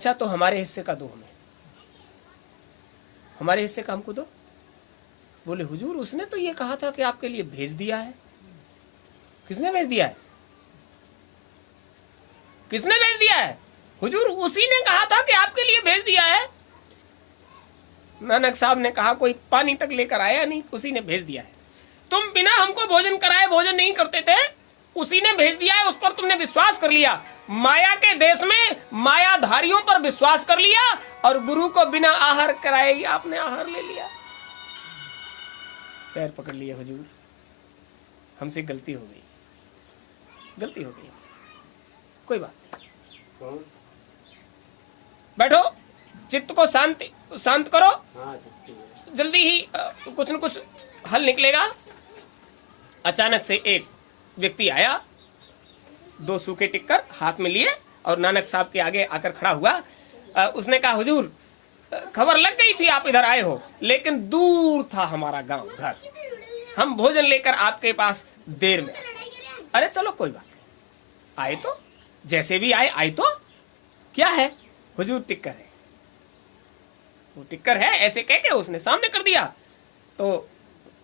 अच्छा तो हमारे हिस्से का दो, हमें हमारे हिस्से का हमको दो। बोले हुजूर उसने तो ये कहा था कि आपके लिए भेज दिया है। किसने भेज दिया है? किसने भेज दिया है? हुजूर उसी ने कहा था कि आपके लिए भेज दिया है। नानक साहब ने कहा कोई पानी तक लेकर आया नहीं, उसी ने भेज दिया है। तुम बिना हमको भोजन कराए भोजन नहीं करते थे, उसी ने भेज दिया है, उस पर तुमने विश्वास कर लिया। माया के देश में मायाधारियों पर विश्वास कर लिया और गुरु को बिना आहार कराए ही आपने आहार ले लिया। पैर पकड़ लिए हुजूर, हमसे गलती हो गई, गलती हो गई हमसे, कोई बात नहीं। बैठो, चित्त को शांत करो, जल्दी ही कुछ न कुछ हल निकलेगा। अचानक से एक व्यक्ति आया, 2 सूखे टिक्कर हाथ में लिए और नानक साहब के आगे आकर खड़ा हुआ। उसने कहा हुजूर खबर लग गई थी आप इधर आए हो, लेकिन दूर था हमारा गांव घर, हम भोजन लेकर आपके पास देर में। अरे चलो कोई बात नहीं, आए तो जैसे भी आए तो क्या है हुजूर, टिक्कर है, वो टिक्कर है, ऐसे कह के उसने सामने कर दिया। तो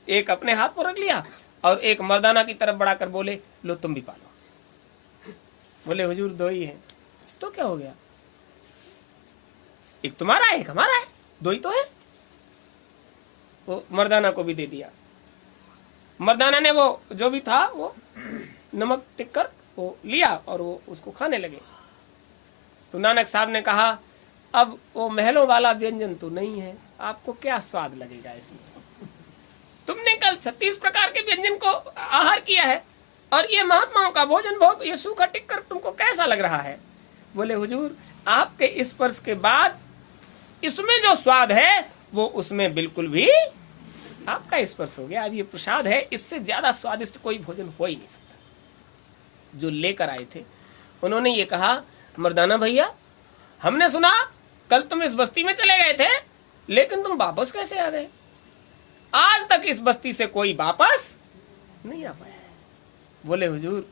एक अपने हाथ पर रख लिया और एक मर्दाना की तरफ बढ़ाकर बोले लो तुम भी पालो। बोले हुजूर 2 ही है। तो क्या हो गया, एक तुम्हारा है एक हमारा है, 2 ही तो है। वो मर्दाना को भी दे दिया। मर्दाना ने वो जो भी था वो नमक टिक्कर वो लिया और वो उसको खाने लगे। तो नानक साहब ने कहा अब वो महलों वाला व्यंजन तो नहीं है, आपको क्या स्वाद लगेगा इसमें? तुमने कल 36 प्रकार के व्यंजन को आहार किया है और ये महात्माओं का भोजन भोग, ये सूखा टिक्कर तुमको कैसा लग रहा है? बोले हुजूर आपके स्पर्श के बाद इसमें जो स्वाद है वो उसमें बिल्कुल भी आपका स्पर्श हो गया। अब ये प्रसाद है, इससे ज्यादा स्वादिष्ट कोई भोजन हो ही नहीं सकता। जो लेकर आए थे उन्होंने ये कहा मर्दाना भैया हमने सुना कल तुम इस बस्ती में चले गए थे, लेकिन तुम वापस कैसे आ गए? आज तक इस बस्ती से कोई वापस नहीं आ पाया है। बोले हुजूर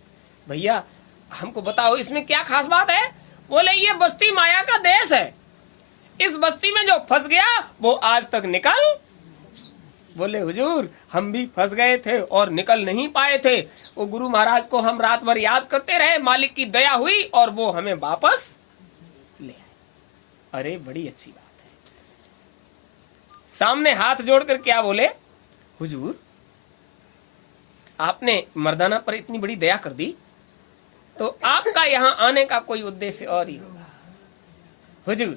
भैया हमको बताओ इसमें क्या खास बात है? बोले ये बस्ती माया का देश है, इस बस्ती में जो फंस गया वो आज तक निकल। बोले हुजूर हम भी फंस गए थे और निकल नहीं पाए थे, वो गुरु महाराज को हम रात भर याद करते रहे, मालिक की दया हुई और वो हमें वापस ले आए। अरे बड़ी अच्छी बात है। सामने हाथ जोड़कर क्या बोले हुजूर आपने मर्दाना पर इतनी बड़ी दया कर दी, तो आपका यहां आने का कोई उद्देश्य और ही होगा। हुजूर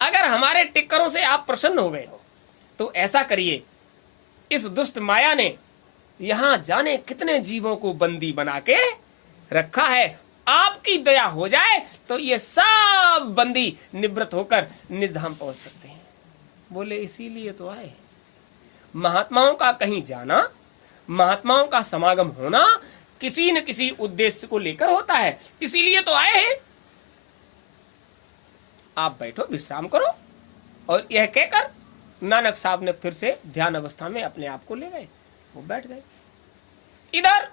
अगर हमारे टिक्करों से आप प्रसन्न हो गए हो तो ऐसा करिए, इस दुष्ट माया ने यहां जाने कितने जीवों को बंदी बना के रखा है, आपकी दया हो जाए तो ये सब बंदी निवृत्त होकर निजधाम पहुंच सकते हैं। बोले इसीलिए तो आए। महात्माओं का कहीं जाना, महात्माओं का समागम होना किसी न किसी उद्देश्य को लेकर होता है, इसीलिए तो आए हैं। आप बैठो विश्राम करो। और यह कहकर नानक साहब ने फिर से ध्यान अवस्था में अपने आप को ले गए, वो बैठ गए। इधर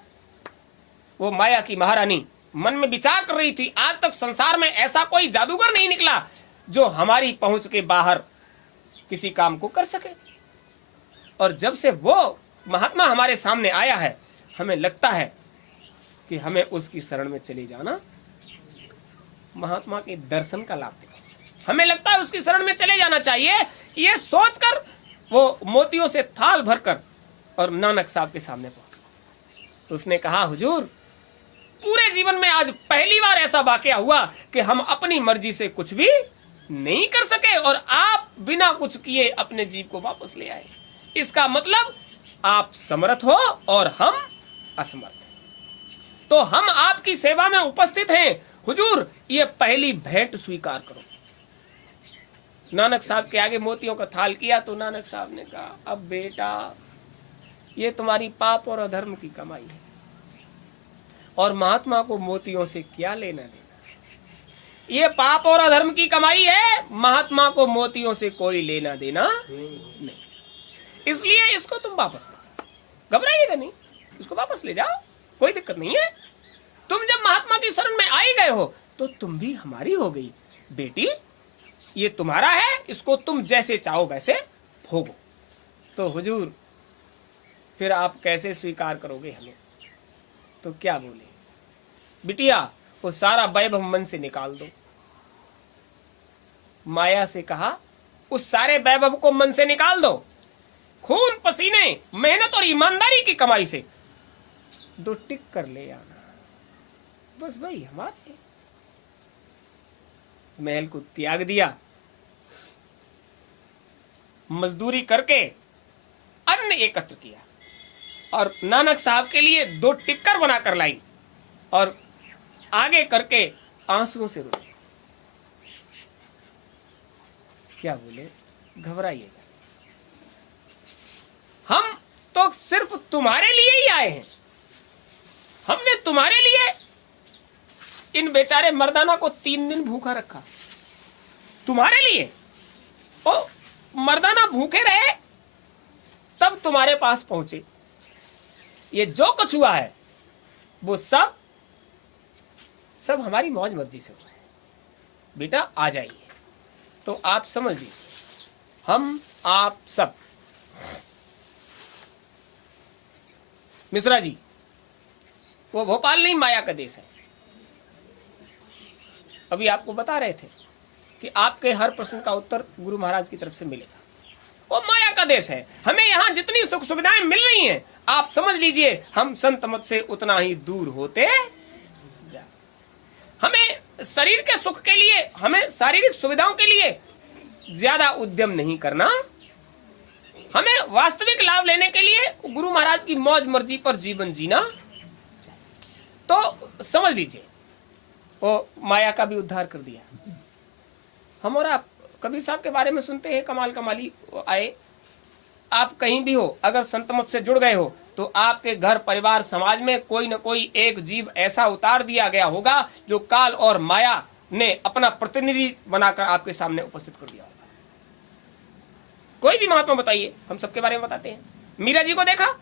वो माया की महारानी मन में विचार कर रही थी, आज तक संसार में ऐसा कोई जादूगर नहीं निकला जो हमारी पहुंच के बाहर किसी काम को कर सके। और जब से वो महात्मा हमारे सामने आया है, हमें लगता है कि हमें उसकी शरण में चले जाना, महात्मा के दर्शन का लाभ देगा, हमें लगता है उसकी शरण में चले जाना चाहिए। ये सोचकर वो मोतियों से थाल भरकर और नानक साहब के सामने पहुंचा। तो उसने कहा हुजूर पूरे जीवन में आज पहली बार ऐसा वाकया हुआ कि हम अपनी मर्जी से कुछ भी नहीं कर सके और आप बिना कुछ किए अपने जीव को वापस ले आए। इसका मतलब आप समर्थ हो और हम असमर्थ हैं, तो हम आपकी सेवा में उपस्थित हैं। हुजूर ये पहली भेंट स्वीकार करो। नानक साहब के आगे मोतियों का थाल किया तो नानक साहब ने कहा अब बेटा ये तुम्हारी पाप और अधर्म की कमाई है और महात्मा को मोतियों से क्या लेना देना। ये पाप और अधर्म की कमाई है, महात्मा को मोतियों से कोई लेना देना नहीं। इसलिए इसको तुम वापस ले जाओ, घबराइएगा नहीं, इसको वापस ले जाओ, कोई दिक्कत नहीं है। तुम जब महात्मा की शरण में आ ही गए हो तो तुम भी हमारी हो गई, बेटी ये तुम्हारा है, इसको तुम जैसे चाहो वैसे भोगो। तो हुजूर फिर आप कैसे स्वीकार करोगे हमें? तो क्या बोले, बिटिया वो सारा वैभव मन से निकाल दो। माया से कहा उस सारे वैभव को मन से निकाल दो, खून पसीने मेहनत और ईमानदारी की कमाई से 2 टिक कर ले आना, बस भाई हमारे। महल को त्याग दिया, मजदूरी करके अन्न एकत्र किया और नानक साहब के लिए 2 टिक्कर बनाकर लाई और आगे करके आंसुओं से रोई। क्या बोले, घबराइएगा, हम तो सिर्फ तुम्हारे लिए ही आए हैं। हमने तुम्हारे लिए इन बेचारे मर्दाना को 3 दिन भूखा रखा, तुम्हारे लिए। ओ मर्दाना भूखे रहे तब तुम्हारे पास पहुंचे। ये जो कुछ हुआ है वो सब हमारी मौज मर्जी से हुआ है। बेटा आ जाइए। तो आप समझ लीजिए, हम आप सब, मिश्रा जी वो भोपाल नहीं माया का देश है। अभी आपको बता रहे थे कि आपके हर प्रश्न का उत्तर गुरु महाराज की तरफ से मिलेगा। वो माया का देश है। हमें यहाँ जितनी सुख सुविधाएं मिल रही हैं, आप समझ लीजिए हम संत मत से उतना ही दूर होते जा। हमें शरीर के सुख के लिए, हमें शारीरिक सुविधाओं के लिए ज्यादा उद्यम नहीं करना। हमें वास्तविक लाभ लेने के लिए गुरु महाराज की मौज मर्जी पर जीवन जीना। तो समझ लीजिए वो माया का भी उद्धार कर दिया। हम और आप कबीर साहब के बारे में सुनते हैं, कमाल कमाली आए। आप कहीं भी हो, अगर संत मत से जुड़ गए हो तो आपके घर परिवार समाज में कोई न कोई एक जीव ऐसा उतार दिया गया होगा जो काल और माया ने अपना प्रतिनिधि बनाकर आपके सामने उपस्थित कर दिया होगा। कोई भी महात्मा बताइए, हम सबके बारे में बताते हैं। मीरा जी को देखा,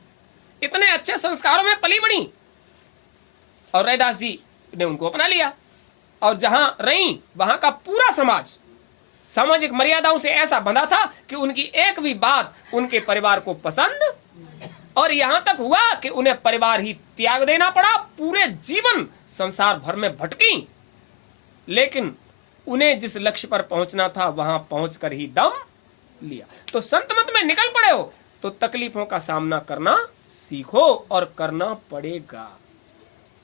इतने अच्छे संस्कारों में पली बड़ी और रैदास जी ने उनको अपना लिया, और जहां रही वहां का पूरा समाज सामाजिक मर्यादाओं से ऐसा बंधा था कि उनकी एक भी बात उनके परिवार को पसंद, और यहां तक हुआ कि उन्हें परिवार ही त्याग देना पड़ा। पूरे जीवन संसार भर में भटकी, लेकिन उन्हें जिस लक्ष्य पर पहुंचना था वहां पहुंचकर ही दम लिया। तो संत मत में निकल पड़े हो तो तकलीफों का सामना करना सीखो, और करना पड़ेगा,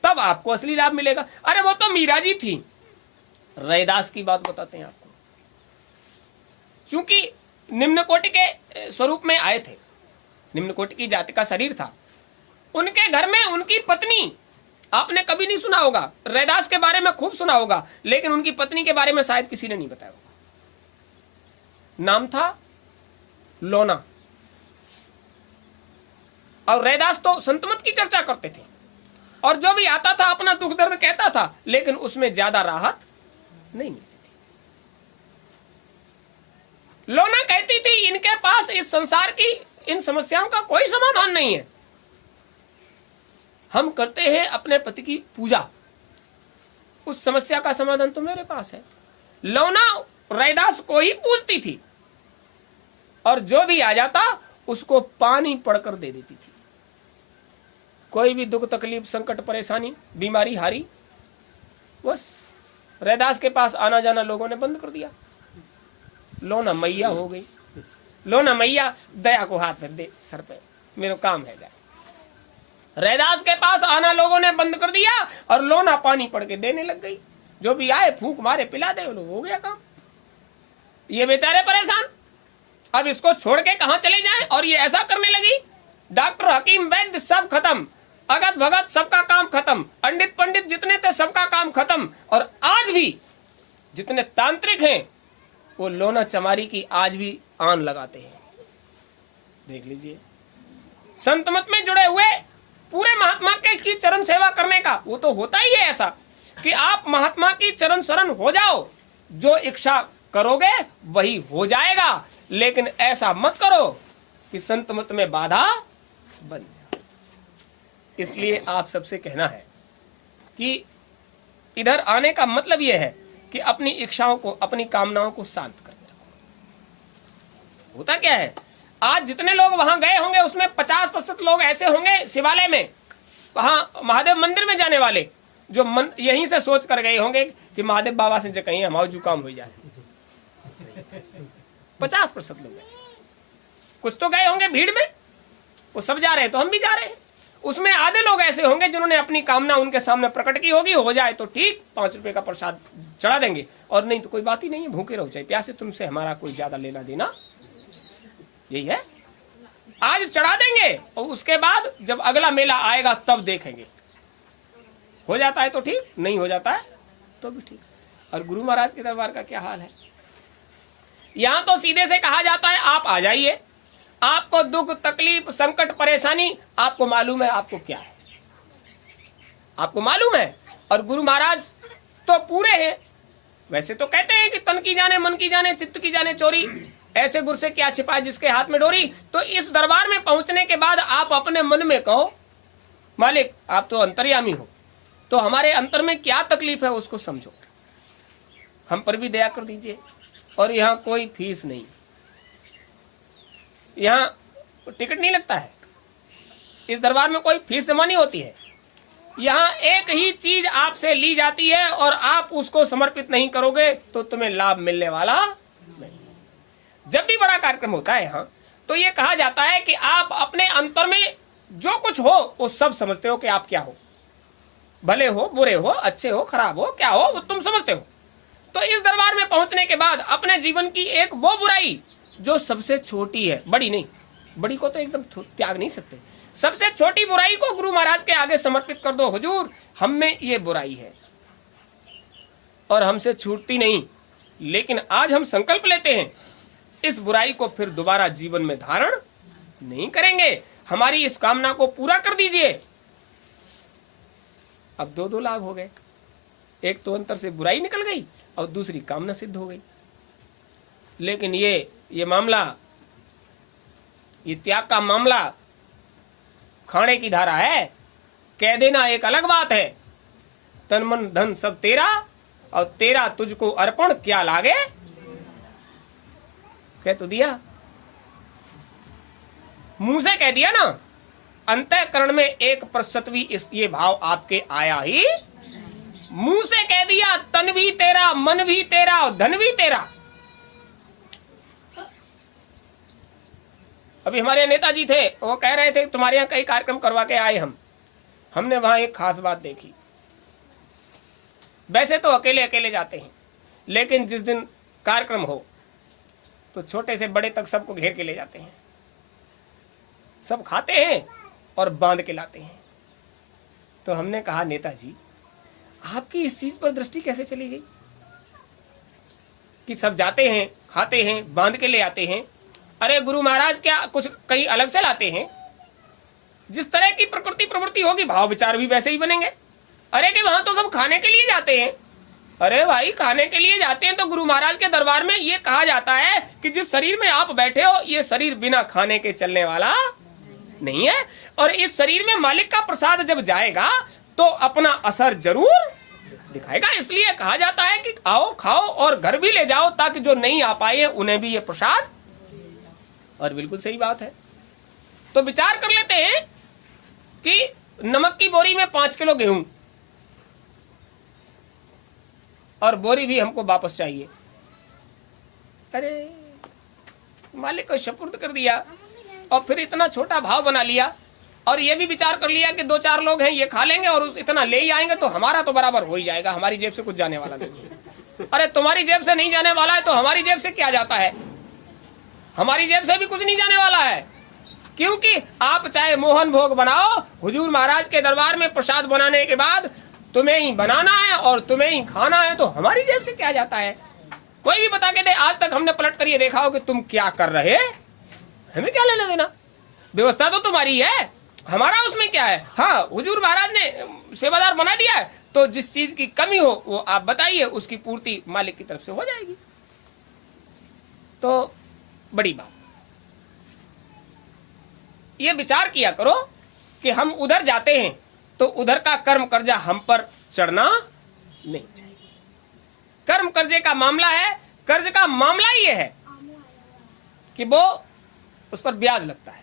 तब आपको असली लाभ मिलेगा। अरे वो तो मीरा जी थी। रैदास की बात बताते हैं आपको। चूंकि निम्न कोटि के स्वरूप में आए थे, निम्न कोटि की जाति का शरीर था, उनके घर में उनकी पत्नी, आपने कभी नहीं सुना होगा, रैदास के बारे में खूब सुना होगा, लेकिन उनकी पत्नी के बारे में शायद किसी ने नहीं बताया होगा। नाम था लोना। और रैदास तो संतमत की चर्चा करते थे, और जो भी आता था अपना दुख दर्द कहता था, लेकिन उसमें ज्यादा राहत नहीं मिलती थी। लोना कहती थी इनके पास इस संसार की इन समस्याओं का कोई समाधान नहीं है। हम करते हैं अपने पति की पूजा, उस समस्या का समाधान तो मेरे पास है। लोना रैदास को ही पूजती थी, और जो भी आ जाता उसको पानी पड़कर दे देती थी। कोई भी दुख तकलीफ संकट परेशानी बीमारी हारी, बस रैदास के पास आना जाना लोगों ने बंद कर दिया। लोना मैया हो गई। लोना मैया दया को हाथ रख दे सर पे, मेरा काम है जाए। रैदास के पास आना लोगों ने बंद कर दिया, और लोना पानी पड़ के देने लग गई। जो भी आए फूंक मारे पिला दे, हो गया काम। ये बेचारे परेशान, अब इसको छोड़ के कहां चले जाएं। और ये ऐसा करने लगी, डॉक्टर हकीम वैद्य सब खत्म, अगत भगत सबका काम खत्म, पंडित पंडित जितने थे सबका काम खत्म। और आज भी जितने तांत्रिक हैं वो लोना चमारी की आज भी आन लगाते हैं। देख लीजिए, संत मत में जुड़े हुए पूरे महात्मा के की चरण सेवा करने का वो तो होता ही है ऐसा कि आप महात्मा की चरण शरण हो जाओ, जो इच्छा करोगे वही हो जाएगा। लेकिन ऐसा मत करो कि संत मत में बाधा बन जाए। इसलिए आप सबसे कहना है कि इधर आने का मतलब यह है कि अपनी इच्छाओं को, अपनी कामनाओं को शांत करके रखो। होता क्या है, आज जितने लोग वहां गए होंगे उसमें 50% लोग ऐसे होंगे शिवालय में, वहां महादेव मंदिर में जाने वाले, जो मन यहीं से सोच कर गए होंगे कि महादेव बाबा से कहीं हमारा जुकाम हो जाए। 50% लोग ऐसे, कुछ तो गए होंगे भीड़ में, वो सब जा रहे हैं तो हम भी जा रहे हैं। उसमें आधे लोग ऐसे होंगे जिन्होंने अपनी कामना उनके सामने प्रकट की होगी, हो जाए तो ठीक, 5 रुपए का प्रसाद चढ़ा देंगे, और नहीं तो कोई बात ही नहीं है, भूखे रहो चाहे प्यासे, तुमसे हमारा कोई ज्यादा लेना देना यही है। आज चढ़ा देंगे और उसके बाद जब अगला मेला आएगा तब देखेंगे, हो जाता है तो ठीक, नहीं हो जाता है तो भी ठीक। और गुरु महाराज के दरबार का क्या हाल है, यहां तो सीधे से कहा जाता है आप आ जाइए, आपको दुख तकलीफ संकट परेशानी आपको मालूम है, आपको क्या है आपको मालूम है। और गुरु महाराज तो पूरे हैं, वैसे तो कहते हैं कि तन की जाने मन की जाने चित्त की जाने चोरी, ऐसे गुर से क्या छिपा जिसके हाथ में डोरी। तो इस दरबार में पहुंचने के बाद आप अपने मन में कहो, मालिक आप तो अंतर्यामी हो, तो हमारे अंतर में क्या तकलीफ है उसको समझो, हम पर भी दया कर दीजिए। और यहाँ कोई फीस नहीं, यहाँ टिकट नहीं लगता है, इस दरबार में कोई फीस जमा नहीं होती है। यहाँ एक ही चीज आपसे ली जाती है और आप उसको समर्पित नहीं करोगे तो तुम्हें लाभ मिलने वाला नहीं। जब भी बड़ा कार्यक्रम होता है यहाँ तो ये कहा जाता है कि आप अपने अंतर में जो कुछ हो वो सब समझते हो कि आप क्या हो, भले हो बुरे हो अच्छे हो खराब हो क्या हो वो तुम समझते हो। तो इस दरबार में पहुंचने के बाद अपने जीवन की एक वो बुराई जो सबसे छोटी है, बड़ी नहीं, बड़ी को तो एकदम त्याग नहीं सकते, सबसे छोटी बुराई को गुरु महाराज के आगे समर्पित कर दो, हुजूर हम में ये बुराई है और हमसे छूटती नहीं, लेकिन आज हम संकल्प लेते हैं इस बुराई को फिर दोबारा जीवन में धारण नहीं करेंगे, हमारी इस कामना को पूरा कर दीजिए। अब दो लाभ हो गए, एक तो अंतर से बुराई निकल गई और दूसरी कामना सिद्ध हो गई। लेकिन ये मामला, ये त्याग का मामला खाने की धारा है, कह देना एक अलग बात है, तन मन धन सब तेरा और तेरा तुझको अर्पण क्या लागे, कह तो दिया, मुंह से कह दिया ना, अंतःकरण में 1% भी ये भाव आपके आया ही, मुंह से कह दिया, तन भी तेरा मन भी तेरा और धन भी तेरा। अभी हमारे नेताजी थे, वो कह रहे थे तुम्हारे यहाँ कई कार्यक्रम करवा के आए हमने वहां एक खास बात देखी, वैसे तो अकेले अकेले जाते हैं, लेकिन जिस दिन कार्यक्रम हो तो छोटे से बड़े तक सबको घेर के ले जाते हैं, सब खाते हैं और बांध के लाते हैं। तो हमने कहा नेताजी आपकी इस चीज पर दृष्टि कैसे चली गई कि सब जाते हैं खाते हैं बांध के ले आते हैं। अरे गुरु महाराज क्या कुछ कहीं अलग से लाते हैं, जिस तरह की प्रकृति प्रवृत्ति होगी भाव विचार भी वैसे ही बनेंगे। अरे कि वहां तो सब खाने के लिए जाते हैं, अरे भाई खाने के लिए जाते हैं तो गुरु महाराज के दरबार में ये कहा जाता है कि जिस शरीर में आप बैठे हो ये शरीर बिना खाने के चलने वाला नहीं है, और इस शरीर में मालिक का प्रसाद जब जाएगा तो अपना असर जरूर दिखाएगा। इसलिए कहा जाता है कि आओ खाओ और घर भी ले जाओ ताकि जो नहीं आ पाए उन्हें भी ये प्रसाद। और बिल्कुल सही बात है। तो विचार कर लेते हैं कि नमक की बोरी में 5 किलो गेहूं और बोरी भी हमको वापस चाहिए। अरे मालिक को सुपुर्द कर दिया और फिर इतना छोटा भाव बना लिया और ये भी विचार कर लिया कि 2-4 लोग हैं ये खा लेंगे और इतना ले ही आएंगे तो हमारा तो बराबर हो ही जाएगा, हमारी जेब से कुछ जाने वाला नहीं है। अरे तुम्हारी जेब से नहीं जाने वाला है तो हमारी जेब से क्या जाता है, हमारी जेब से भी कुछ नहीं जाने वाला है, क्योंकि आप चाहे मोहन भोग बनाओ, हुजूर महाराज के दरबार में प्रसाद बनाने के बाद तुम्हें ही बनाना है और तुम्हें ही खाना है, तो हमारी जेब से क्या जाता है। कोई भी बता के दे, आज तक हमने पलट कर ये देखा हो कि तुम क्या कर रहे, हमें क्या लेना देना, व्यवस्था तो तुम्हारी है, हमारा उसमें क्या है। हाँ हुजूर महाराज ने सेवादार बना दिया है तो जिस चीज की कमी हो वो आप बताइए, उसकी पूर्ति मालिक की तरफ से हो जाएगी। तो बड़ी बात ये विचार किया करो कि हम उधर जाते हैं तो उधर का कर्म कर्जा हम पर चढ़ना नहीं चाहिए। कर्म कर्जे का मामला है। कर्ज का मामला ये है कि वो उस पर ब्याज लगता है।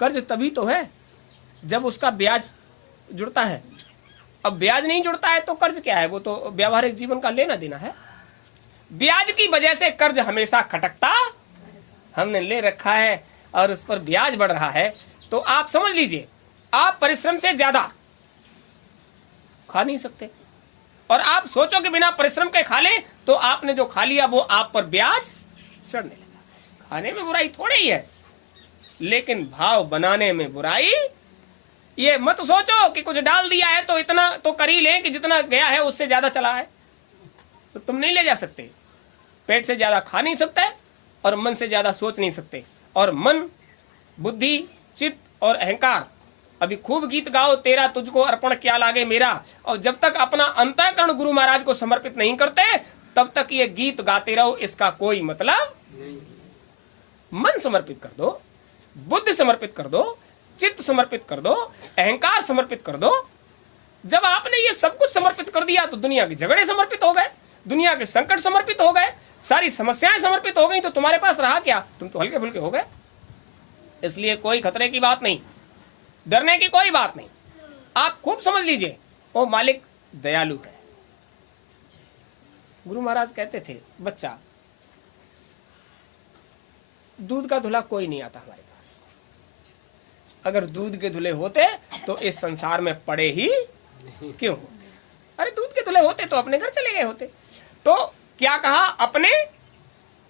कर्ज तभी तो है जब उसका ब्याज जुड़ता है। अब ब्याज नहीं जुड़ता है तो कर्ज क्या है? वो तो व्यावहारिक जीवन का लेना देना है। ब्याज की वजह से कर्ज हमेशा खटकता हमने ले रखा है और उस पर ब्याज बढ़ रहा है। तो आप समझ लीजिए, आप परिश्रम से ज्यादा खा नहीं सकते, और आप सोचो कि बिना परिश्रम के खा लें तो आपने जो खा लिया वो आप पर ब्याज चढ़ने लगा। खाने में बुराई थोड़ी ही है, लेकिन भाव बनाने में बुराई। ये मत सोचो कि कुछ डाल दिया है तो इतना तो कर ही लें कि जितना गया है उससे ज्यादा चला है, तो तुम नहीं ले जा सकते। पेट से ज्यादा खा नहीं सकते और मन से ज्यादा सोच नहीं सकते। और मन, बुद्धि, चित्त और अहंकार, अभी खूब गीत गाओ तेरा तुझको अर्पण क्या लागे मेरा, और जब तक अपना अंतःकरण गुरु महाराज को समर्पित नहीं करते तब तक ये गीत गाते रहो, इसका कोई मतलब नहीं। मन समर्पित कर दो, बुद्धि समर्पित कर दो, चित्त समर्पित कर दो, अहंकार समर्पित कर दो। जब आपने ये सब कुछ समर्पित कर दिया तो दुनिया के झगड़े समर्पित हो गए, दुनिया के संकट समर्पित हो गए, सारी समस्याएं समर्पित हो गई, तो तुम्हारे पास रहा क्या? तुम तो हल्के फुल्के हो गए। इसलिए कोई खतरे की बात नहीं, डरने की कोई बात नहीं। आप खूब समझ लीजिए, वो मालिक दयालु है। गुरु महाराज कहते थे, बच्चा दूध का धुला कोई नहीं आता हमारे पास। अगर दूध के धुले होते तो इस संसार में पड़े ही क्यों होते? अरे दूध के धुले होते तो अपने घर चले गए होते। तो क्या कहा? अपने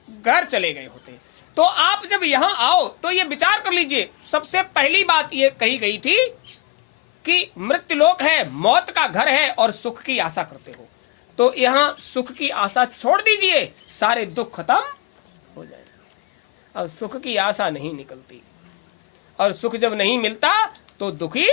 घर चले गए होते। तो आप जब यहां आओ तो ये विचार कर लीजिए, सबसे पहली बात ये कही गई थी कि मृत्युलोक है, मौत का घर है और सुख की आशा करते हो। तो यहां सुख की आशा छोड़ दीजिए, सारे दुख खत्म हो जाएंगे। अब सुख की आशा नहीं निकलती, और सुख जब नहीं मिलता तो दुखी